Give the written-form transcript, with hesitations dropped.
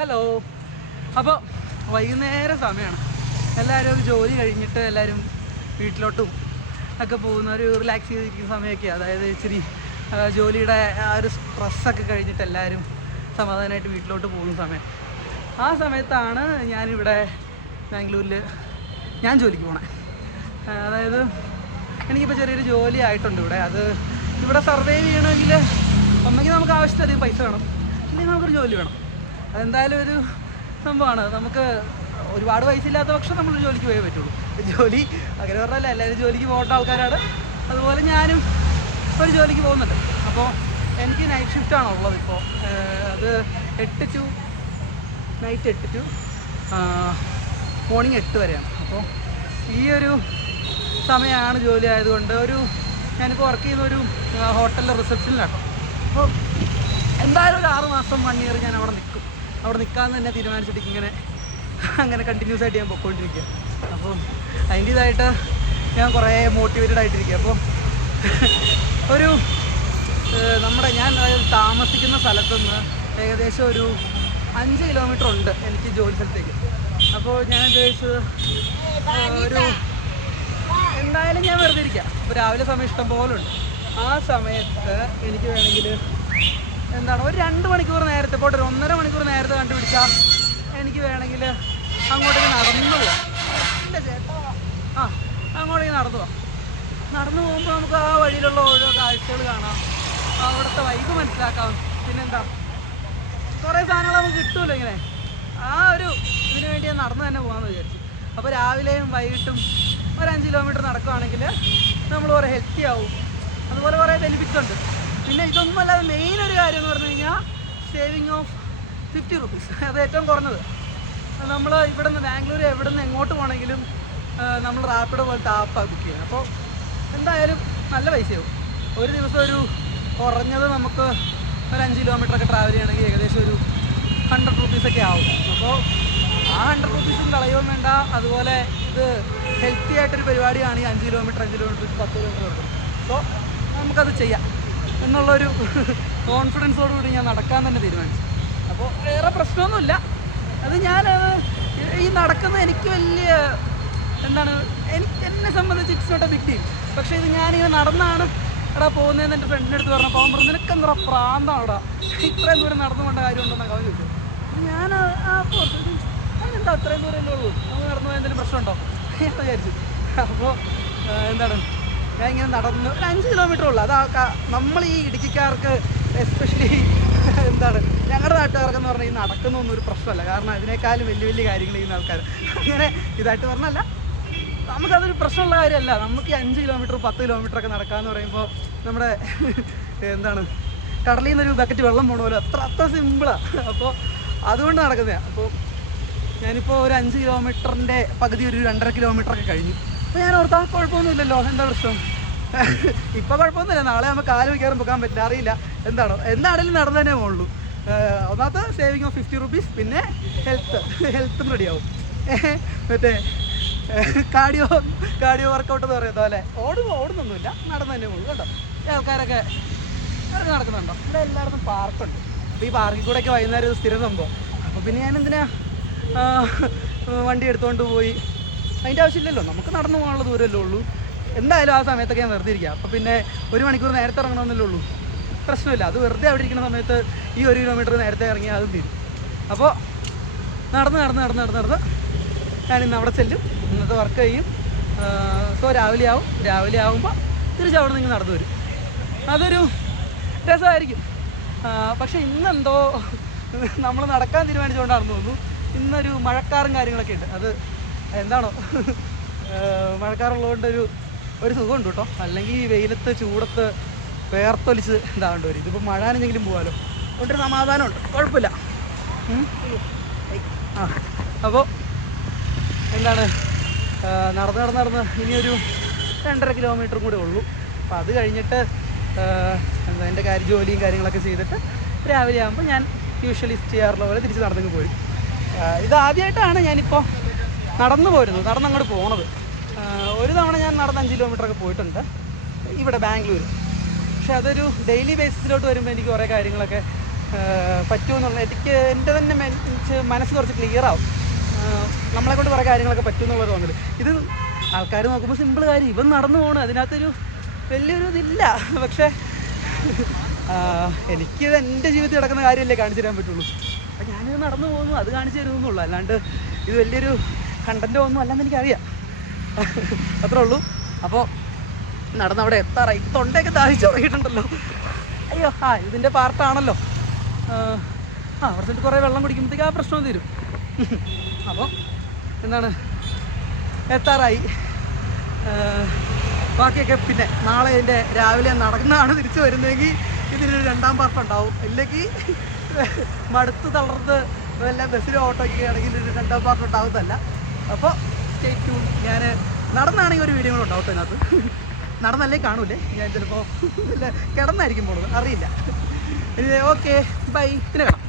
Hello. അപ്പോൾ വൈകുന്നേരം സമയമാണ്. എല്ലാവരും ഒരു ജോലി കഴിഞ്ഞിട്ട് എല്ലാവരും വീട്ടിലോട്ടും ഒക്കെ പോകുന്ന ഒരു റിലാക്സ് ചെയ്തിരിക്കുന്ന സമയമൊക്കെയാണ്. അതായത് ഇച്ചിരി ജോലിയുടെ ആ ഒരു സ്ട്രെസ്സൊക്കെ കഴിഞ്ഞിട്ട് എല്ലാവരും സമാധാനമായിട്ട് വീട്ടിലോട്ട് പോകുന്ന സമയം. ആ സമയത്താണ് ഞാനിവിടെ ബാംഗ്ലൂരിൽ ഞാൻ ജോലിക്ക് പോണേ. അതായത് എനിക്കിപ്പോൾ ചെറിയൊരു ജോലി ആയിട്ടുണ്ട് ഇവിടെ. അത് ഇവിടെ സർവൈവ് ചെയ്യണമെങ്കിൽ ഒന്നെങ്കിൽ നമുക്ക് ആവശ്യത്തിലധികം പൈസ വേണം, അല്ലെങ്കിൽ നമുക്കൊരു ജോലി വേണം. അതെന്തായാലും ഒരു സംഭവമാണ്. നമുക്ക് ഒരുപാട് പൈസ ഇല്ലാത്ത പക്ഷം നമ്മൾ ജോലിക്ക് പോയേ പറ്റുള്ളൂ. ജോലി അങ്ങനെ പറഞ്ഞാൽ എല്ലാവരും ജോലിക്ക് പോകേണ്ട ആൾക്കാരാണ്. അതുപോലെ ഞാനും ഒരു ജോലിക്ക് പോകുന്നുണ്ട്. അപ്പോൾ എനിക്ക് നൈറ്റ് ഷിഫ്റ്റാണ് ഉള്ളത് ഇപ്പോൾ. അത് 8 to നൈറ്റ് 8 to മോർണിംഗ് 8 വരെയാണ്. അപ്പോൾ ഈ ഒരു സമയമാണ് ജോലി ആയതുകൊണ്ട് ഞാനിപ്പോൾ വർക്ക് ചെയ്യുന്ന ഒരു ഹോട്ടലിലെ റിസപ്ഷനിലാണ്. അപ്പോൾ എന്തായാലും ഒരു 6 മാസം 1 year ഞാൻ അവിടെ നിൽക്കും. അവിടെ നിൽക്കാമെന്ന് തന്നെ തീരുമാനിച്ചിട്ട് അങ്ങനെ കണ്ടിന്യൂസ് ആയിട്ട് ഞാൻ പൊയ്ക്കൊണ്ടിരിക്കുക. അപ്പോൾ അതിൻ്റേതായിട്ട് ഞാൻ കുറേ മോട്ടിവേറ്റഡ് ആയിട്ടിരിക്കുക. അപ്പോൾ ഞാൻ താമസിക്കുന്ന സ്ഥലത്തുനിന്ന് ഏകദേശം ഒരു 5 kilometer ഉണ്ട് എനിക്ക് ജോലി സ്ഥലത്തേക്ക്. അപ്പോൾ ഞാൻ ഉദ്ദേശിച്ചത് എന്തായാലും ഞാൻ വെറുതെ ഇരിക്കുക. അപ്പോൾ രാവിലെ സമയം ഇഷ്ടം പോലെ ഉണ്ട്. ആ സമയത്ത് എനിക്ക് വേണമെങ്കിൽ ഒരു 2 മണിക്കൂർ നേരത്തെ പോട്ടെ, ഒരു 1.5 മണിക്കൂർ നേരത്തെ കണ്ടുപിടിച്ചാൽ എനിക്ക് വേണമെങ്കിൽ അങ്ങോട്ടേക്ക് നടന്നു പോവാം. ഇല്ല ചേട്ടാ, അങ്ങോട്ടേക്ക് നടന്നു പോവാം. നടന്നു പോകുമ്പോൾ നമുക്ക് ആ വഴിയിലുള്ള ഓരോ കാഴ്ചകൾ കാണാം, അവിടുത്തെ വൈബ് മനസ്സിലാക്കാം. പിന്നെന്താ, കുറേ സാധനങ്ങൾ നമുക്ക് കിട്ടുമല്ലോ ഇങ്ങനെ. ഇതിനു വേണ്ടി ഞാൻ നടന്നു തന്നെ പോകാമെന്ന് വിചാരിച്ചു. അപ്പോൾ രാവിലെയും വൈകിട്ടും ഒരു 5 kilometer നടക്കുകയാണെങ്കിൽ നമ്മൾ കുറേ ഹെൽത്തി ആവും. അതുപോലെ കുറേ ബെനിഫിറ്റ്സ് ഉണ്ട്. പിന്നെ ഇതൊന്നും അല്ലാതെ മെയിൻ ഒരു കാര്യം എന്ന് പറഞ്ഞു കഴിഞ്ഞാൽ സേവിങ് ഓഫ് 50 rupees. അത് ഏറ്റവും കുറഞ്ഞത്. നമ്മൾ ഇവിടെ നിന്ന് ബാംഗ്ലൂർ എവിടെ നിന്ന് എങ്ങോട്ട് പോകണമെങ്കിലും നമ്മൾ റാപ്പിഡോ പോലത്തെ ആപ്പാണ് ബുക്ക് ചെയ്യുന്നത്. അപ്പോൾ എന്തായാലും നല്ല പൈസയാവും. ഒരു ദിവസം കുറഞ്ഞത് നമുക്ക് ഒരു 5 kilometer ഒക്കെ ട്രാവൽ ചെയ്യണമെങ്കിൽ ഏകദേശം ഒരു 100 rupees ഒക്കെ ആവും. അപ്പോൾ ആ 100 rupees കളയുകയും വേണ്ട. അതുപോലെ ഇത് ഹെൽത്തി ആയിട്ടൊരു പരിപാടിയാണ് ഈ 5 kilometer 10 kilometer ഉണ്ട്. അപ്പോൾ നമുക്കത് ചെയ്യാം എന്നുള്ളൊരു കോൺഫിഡൻസോടുകൂടി ഞാൻ നടക്കാൻ തന്നെ തീരുമാനിച്ചു. അപ്പോൾ വേറെ പ്രശ്നമൊന്നുമില്ല. അത് ഈ നടക്കുന്നത് എനിക്ക് വലിയ എന്നെ സംബന്ധിച്ച് it's not a big deal. പക്ഷേ ഇത് ഞാനിങ്ങനെ നടന്നാണ് പോകുന്നതെന്ന് എൻ്റെ ഫ്രണ്ടിൻ്റെ അടുത്ത് പറഞ്ഞപ്പോൾ അവൻ പറഞ്ഞു, നിനക്കെന്താ പ്രാന്താണോടാ, ഇത്രയും ദൂരം നടന്നു പോകേണ്ട കാര്യമുണ്ടെന്നൊക്കെ അവൻ ചോദിച്ചു. ഞാൻ അതിനെന്താ അത്രയും ദൂരമല്ലേ ഉള്ളൂ, നമുക്ക് നടന്നു പോയാൽ എന്തെങ്കിലും പ്രശ്നമുണ്ടോ ഞാൻ വിചാരിച്ചു. അപ്പോൾ ഞാൻ ഇങ്ങനെ നടന്ന് ഒരു 5 kilometer ഉള്ളൂ. നമ്മൾ ഈ ഇടുക്കിക്കാർക്ക് എസ്പെഷ്യലി ഞങ്ങളുടെ നാട്ടുകാർക്കെന്ന് പറഞ്ഞാൽ ഈ നടക്കുന്നൊന്നും ഒരു പ്രശ്നമല്ല. കാരണം അതിനേക്കാളും വലിയ വലിയ കാര്യങ്ങൾ ചെയ്യുന്ന ആൾക്കാർ. അങ്ങനെ ഇതായിട്ട് പറഞ്ഞല്ല, നമുക്കതൊരു പ്രശ്നമുള്ള കാര്യമല്ല. നമുക്ക് ഈ 5 kilometer 10 kilometer ഒക്കെ നടക്കാമെന്ന് പറയുമ്പോൾ നമ്മുടെ കടലിൽ നിന്നൊരു ബക്കറ്റ് വെള്ളം പോകണ പോലെ അത്ര സിമ്പിളാണ്. അപ്പോൾ അതുകൊണ്ട് നടക്കുന്നതാണ്. അപ്പോൾ ഞാനിപ്പോൾ ഒരു 5 kilometerൻ്റെ പകുതി ഒരു 2.5 kilometer ഒക്കെ കഴിഞ്ഞു. അപ്പോൾ ഞാൻ ഓർത്താ കുഴപ്പമൊന്നുമില്ലല്ലോ, എന്താ പ്രശ്നം, ഇപ്പോൾ കുഴപ്പമൊന്നുമില്ല. നാളെ നമുക്ക് കാല് വയ്ക്കാറും പോകാൻ പറ്റില്ല, അറിയില്ല എന്താണെങ്കിലും നടന്നു തന്നെ പോകുള്ളൂ. ഒന്നാമത്തെ സേവിങ് ഓഫ് 50 rupees, പിന്നെ ഹെൽത്തും റെഡിയാവും. മറ്റേ കാർഡിയോ വർക്കൗട്ട് എന്ന് പറയുന്ന പോലെ ഓടുന്നൊന്നുമില്ല, നടന്നു തന്നെ പോകുള്ളൂ. കേട്ടോ, ഈ ആൾക്കാരൊക്കെ നടക്കുന്നുണ്ടോ? ഇവിടെ എല്ലായിടത്തും പാർക്കുണ്ട്. അപ്പോൾ ഈ പാർക്കിൽ കൂടെയൊക്കെ വൈകുന്നേരം ഒരു സ്ഥിരം സംഭവം. അപ്പോൾ പിന്നെ ഞാൻ വണ്ടി എടുത്തുകൊണ്ട് പോയി, അതിൻ്റെ ആവശ്യമില്ലല്ലോ, നമുക്ക് നടന്നു പോകാനുള്ള ദൂരമല്ലേ ഉള്ളൂ. എന്തായാലും ആ സമയത്തൊക്കെ ഞാൻ വെറുതെ ഇരിക്കുക. അപ്പോൾ പിന്നെ 1 മണിക്കൂർ നേരത്തെ ഇറങ്ങണമെന്നല്ലേ ഉള്ളൂ, പ്രശ്നമില്ല. അത് വെറുതെ അവിടെ ഇരിക്കുന്ന സമയത്ത് ഈ 1 kilometer നേരത്തെ ഇറങ്ങിയാൽ അതും തീരും. അപ്പോൾ നടന്ന് ഞാനിന്ന് അവിടെ ചെല്ലും, ഇന്നത്തെ വർക്ക് ചെയ്യും. രാവിലെ ആവുമ്പോൾ തിരിച്ച് അവിടെ നിന്ന് നടന്നു വരും. അതൊരു രസമായിരിക്കും. പക്ഷേ ഇന്നെന്തോ നമ്മൾ നടക്കാൻ തീരുമാനിച്ചുകൊണ്ടാണെന്ന് തോന്നുന്നു. ഇന്നൊരു മഴക്കാറും കാര്യങ്ങളൊക്കെ ഉണ്ട്. അത് എന്താണോ, മഴക്കാറുള്ളതുകൊണ്ട് ഒരു സുഖമുണ്ട് കേട്ടോ. അല്ലെങ്കിൽ ഈ വെയിലത്ത് ചൂടത്ത് വേർത്തൊലിച്ച് ഇതാവേണ്ടി വരും. ഇതിപ്പോൾ മഴാനെങ്കിലും പോകാമല്ലോ, അതുകൊണ്ടൊരു സമാധാനമുണ്ട്, കുഴപ്പമില്ല. അപ്പോൾ നടന്ന് ഇനിയൊരു 2.5 kilometer കൂടെ ഉള്ളൂ. അപ്പോൾ അത് കഴിഞ്ഞിട്ട് എൻ്റെ ജോലിയും കാര്യങ്ങളൊക്കെ ചെയ്തിട്ട് രാവിലെ ആകുമ്പോൾ ഞാൻ യൂഷ്വലി ചെയ്യാറുള്ള പോലെ തിരിച്ച് നടന്നങ്ങ് പോരും. ഇതാദ്യമായിട്ടാണ് ഞാനിപ്പോൾ നടന്നങ്ങോട്ട് പോണത്. ഒരു തവണ ഞാൻ നടന്ന് 5 kilometer ഒക്കെ പോയിട്ടുണ്ട് ഇവിടെ ബാംഗ്ലൂർ. പക്ഷെ അതൊരു ഡെയിലി ബേസിസിലോട്ട് വരുമ്പോൾ എനിക്ക് കുറേ കാര്യങ്ങളൊക്കെ പറ്റുമെന്നുള്ള എനിക്ക് എൻ്റെ തന്നെ മനസ്സ് കുറച്ച് ക്ലിയർ ആവും. നമ്മളെ കൊണ്ട് കുറേ കാര്യങ്ങളൊക്കെ പറ്റുമെന്നുള്ളത് തോന്നുന്നത്. ഇത് ആൾക്കാർ നോക്കുമ്പോൾ സിമ്പിൾ കാര്യം, ഇവൻ നടന്നു പോകണം, അതിനകത്തൊരു വലിയൊരു ഇതില്ല. പക്ഷേ എനിക്കിത് എൻ്റെ ജീവിതത്തിൽ നടക്കുന്ന കാര്യമല്ലേ കാണിച്ചു തരാൻ പറ്റുള്ളൂ. അപ്പം ഞാനിത് നടന്നു പോകുന്നു, അത് കാണിച്ചു തരുമെന്നുള്ളൂ. അല്ലാണ്ട് ഇത് വലിയൊരു കണ്ടൻറ്റോ ഒന്നും അല്ലെന്ന് എനിക്കറിയാം. അത്രേ ഉള്ളൂ. അപ്പോൾ നടന്നവിടെ എത്താറായി. തൊണ്ടയൊക്കെ ദാഹിച്ച് തുടങ്ങിയിട്ടുണ്ടല്ലോ. അയ്യോ ഇതിൻ്റെ പാർട്ടാണല്ലോ. കുറച്ചിട്ട് കുറേ വെള്ളം കുടിക്കുമ്പോഴത്തേക്ക് ആ പ്രശ്നം തീരും. അപ്പോൾ എന്താണ് എത്താറായി. ബാക്കിയൊക്കെ പിന്നെ നാളെ എൻ്റെ രാവിലെ നടന്നാണ് തിരിച്ചു വരുന്നതെങ്കിൽ ഇതിനൊരു 2ാം പാർട്ട് ഉണ്ടാവും. ഇല്ലെങ്കിൽ മടുത്ത് തളർന്ന് വല്ല ബസ്സിലോ ഓട്ടോയ്ക്ക് ആണെങ്കിൽ ഒരു 2ാം പാർട്ട് ഉണ്ടാവുന്നതല്ല. അപ്പോൾ സ്റ്റേ ട്യൂൺ. ഞാൻ നടന്നാണെങ്കിൽ ഒരു വീഡിയോ കൂടെ ഉണ്ടാവും അതിനകത്ത്. നടന്നല്ലേ കാണൂലേ, ഞാൻ ചിലപ്പോൾ കിടന്നായിരിക്കും പോണത്, അറിയില്ല. ഓക്കെ ബൈ, പിന്നെ കാണാം.